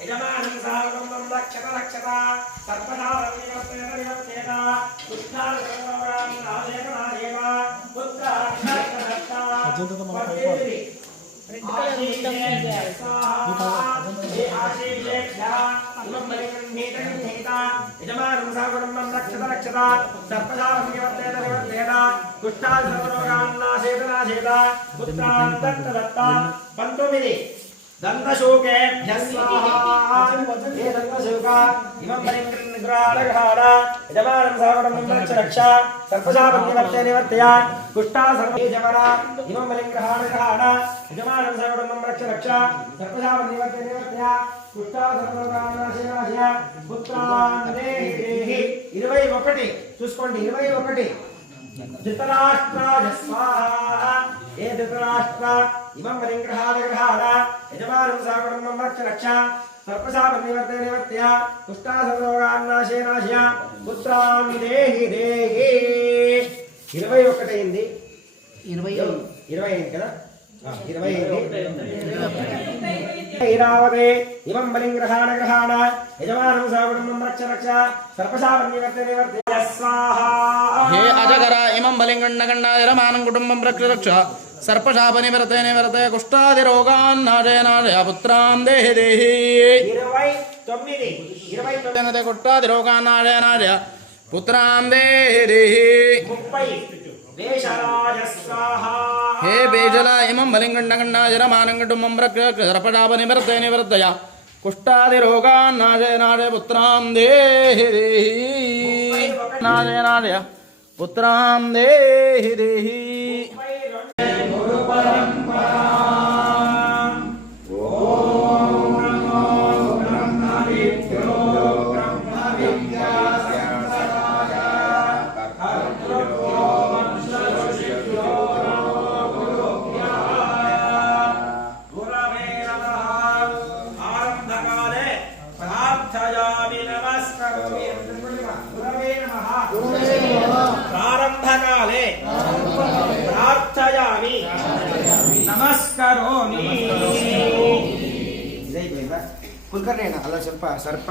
यजमानं सावकं रक्षता सर्वदा रविवर्तेन पुष्णालसर्वरान् आदेव पुत्राक्षरता यजमानं सावकं रक्षता सर्वदा रविवर्तेन पुष्णालसर्वरान् नाशेत पुत्रान् दत्ता पंतोमिदि दन्तशोकेभ्यः स्वाहा हे दन्तशोका इमं परिग्रहाण यजमानं सावकं रक्षा सर्पशापनिवर्त्य निवर्तय कुष्ठा सर्वे जवरा इमं परिग्रहाण यजमानं सावकं रक्षा सर्पशापनिवर्त्य निवर्तय कुष्ठा सर्वरोगानाशनाशय पुत्रान् देहि 21 చూసుకోండి 21 ధృతరాష్ట్రాయ స్వాహా हे धृतराष्ट्र इमं परिग्रहाण यजमानं सावकं रक्ष सर्पशापनिवर्त्य कुष्ठा सर्वरोगान्नाशय पुत्रान् देहि 21 అయింది 20 అయింది కదా 20 ऐरावते इमं बलिंग्रहाण यजमानं सावकं रक्ष सर्पशापनिवर्त्य स्वाहा हे अजगरा इमं बलिंगण्णगण्णा यजमानं कुटुम्बं रक्ष सर्पशापनिवर्त्य कुष्ठादिरोगान्नाशय पुत्रान् देहि 29 कुष्ठादिरोगान्नाशय पुत्रान् देहि 30 हे बेजला इमं बलिंगण्णगण्णा यजमानं कुटुम्बं रक्ष सर्पशापनिवर्त्य कुष्ठादिरोगान्नाशय पुत्रान् देहि नाशय पुत्रान् देहि प्रारंभकाले प्रार्थयामि नमस्करोमि कुलकर्णेन अल्ल सर्प